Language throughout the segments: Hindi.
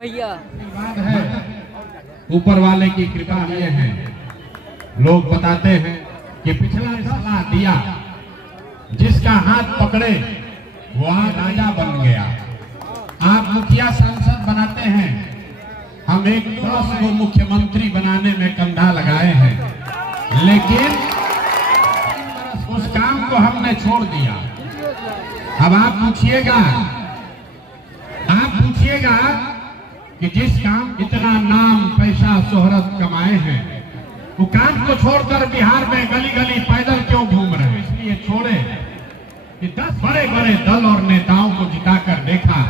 भैया है ऊपर वाले की कृपा ये है। लोग बताते हैं कि पिछला सलाह दिया जिसका हाथ पकड़े वो आज राजा बन गया। आप मुखिया सांसद बनाते हैं, हम एक वर्ष को मुख्यमंत्री बनाने में कंधा लगाए हैं, लेकिन उस काम को हमने छोड़ दिया। अब आप पूछिएगा कि जिस काम इतना नाम पैसा शोहरत कमाए हैं वो काम को छोड़कर बिहार में गली गली पैदल क्यों घूम रहे हैं? इसलिए छोड़े कि 10 बड़े बड़े दल और नेताओं को जिताकर देखा।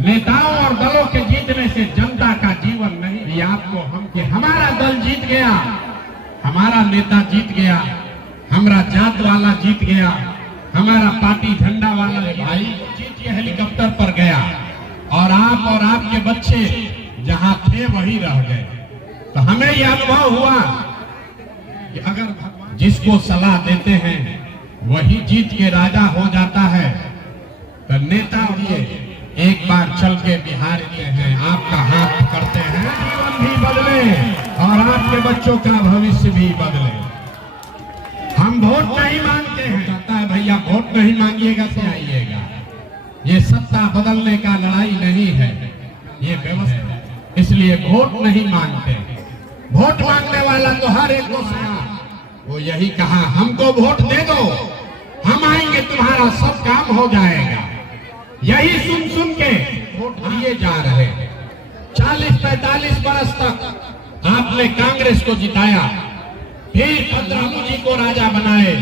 नेताओं और दलों के जीतने से जनता का जीवन नहीं। ये आपको हम कि हमारा दल जीत गया, हमारा नेता जीत गया, हमारा जात वाला जीत गया, हमारा पार्टी झंडा वाला भाई जीत के हेलीकॉप्टर पर गया और आप और आपके बच्चे जहां थे वहीं रह गए। तो हमें यह अनुभव हुआ कि अगर जिसको सलाह देते हैं वही जीत के राजा हो जाता है, तो नेता ये एक बार चल के बिहार के हैं, आपका हाथ पकड़ते हैं, जीवन भी बदले और आपके बच्चों का भविष्य भी बदले। हम वोट नहीं मांगते हैं, कहता है भैया वोट नहीं मांगिएगा तो आइएगा। ये सत्ता बदलने का लड़ाई नहीं है, ये व्यवस्था। इसलिए वोट नहीं मांगते। वोट मांगने वाला तो हर एक को वो यही कहा हमको वोट दे दो, हम आएंगे तुम्हारा सब काम हो जाएगा। यही सुन सुन के वोट दिए जा रहे हैं। 40-45 बरस तक आपने कांग्रेस को जिताया, फिर भद्रामू जी को राजा बनाए।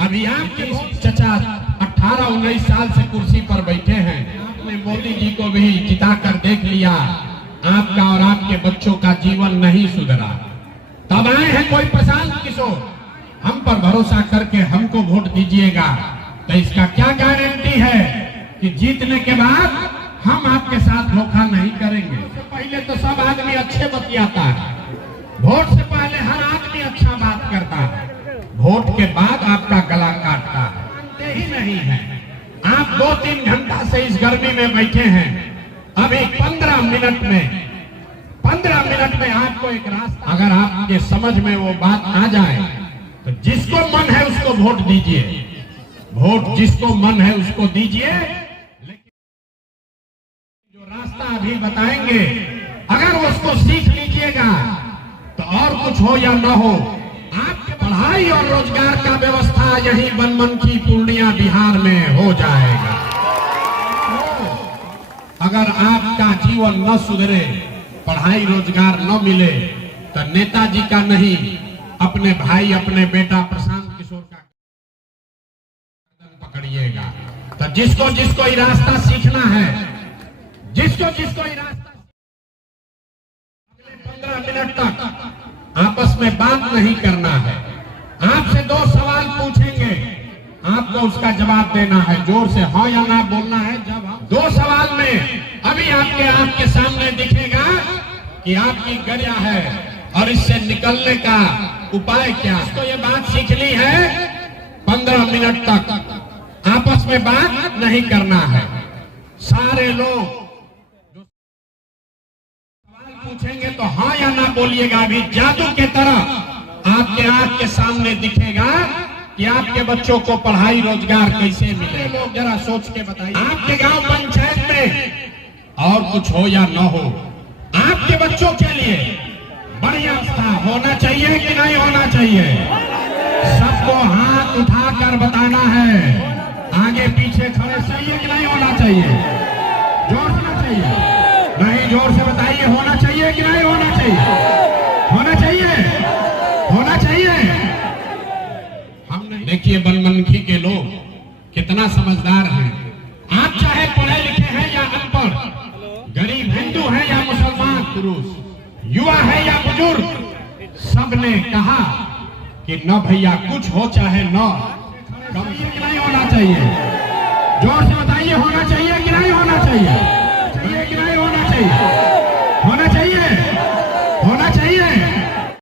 अभी आपके चचा 18-19 साल से कुर्सी पर बैठे हैं, आपने मोदी जी को भी जिताकर देख लिया। आपका और आपके बच्चों का जीवन नहीं सुधरा। तब आए हैं कोई प्रशांत किशोर, हम पर भरोसा करके हमको वोट दीजिएगा। तो इसका क्या गारंटी है कि जीतने के बाद हम आपके साथ धोखा नहीं करेंगे? पहले तो सब आदमी अच्छे बतियाता है, वोट से पहले हर आदमी अच्छा बात करता है, वोट के बाद आपका गला काटता है। ही नहीं है। आप 2-3 घंटा से इस गर्मी में बैठे हैं, अभी 15 मिनट में आपको एक रास्ता, अगर आपके समझ में वो बात आ जाए तो जिसको मन है उसको वोट दीजिए, वोट जिसको मन है उसको दीजिए। लेकिन जो रास्ता अभी बताएंगे अगर उसको सीख लीजिएगा तो और कुछ हो या न हो, आपके पढ़ाई और रोजगार का व्यवस्था यही बनमनखी पूर्णिया बिहार में हो जाएगा। अगर आपका जीवन न सुधरे, पढ़ाई रोजगार न मिले, तो नेताजी का नहीं अपने भाई अपने बेटा प्रशांत किशोर का पकड़िएगा। तो जिसको जिसको ये रास्ता सीखना है, जिसको जिसको ये रास्ता, अगले 15 मिनट तक आपस में बात नहीं करना है। आपसे 2 सवाल पूछेंगे, आपको उसका जवाब देना है, जोर से हाँ या ना बोलना है। जब 2 सवाल में अभी आपके आंख के सामने दिखेगा कि आपकी गरिया है और इससे निकलने का उपाय क्या। तो ये बात सीखनी है, 15 मिनट तक आपस में बात नहीं करना है। सारे लोग सवाल पूछेंगे तो हाँ या ना बोलिएगा। अभी जादू के तरह आपके आंख के सामने दिखेगा कि आपके बच्चों को पढ़ाई रोजगार कैसे मिले। लोग जरा सोच के बताइए, आपके गांव पंचायत में और कुछ हो या न हो, आपके बच्चों के लिए बढ़िया व्यवस्था होना चाहिए कि नहीं होना चाहिए? सबको हाथ उठाकर बताना है, आगे पीछे खड़े सही है कि नहीं होना चाहिए? जोर से होना चाहिए, नहीं जोर से बताइए, होना चाहिए कि नहीं होना चाहिए? होना चाहिए, होना चाहिए। हम नहीं देखिए बनमनखी के लोग कितना समझदार हैं। आप चाहे पढ़े लिखे हैं या अनपढ़, गरीब हिंदू है या मुसलमान, पुरुष युवा है या बुजुर्ग, सबने कहा कि न भैया कुछ हो चाहे न, कम कि नहीं होना चाहिए? जोर से बताइए, होना चाहिए कि नहीं होना चाहिए? चाहिए कि नहीं होना चाहिए?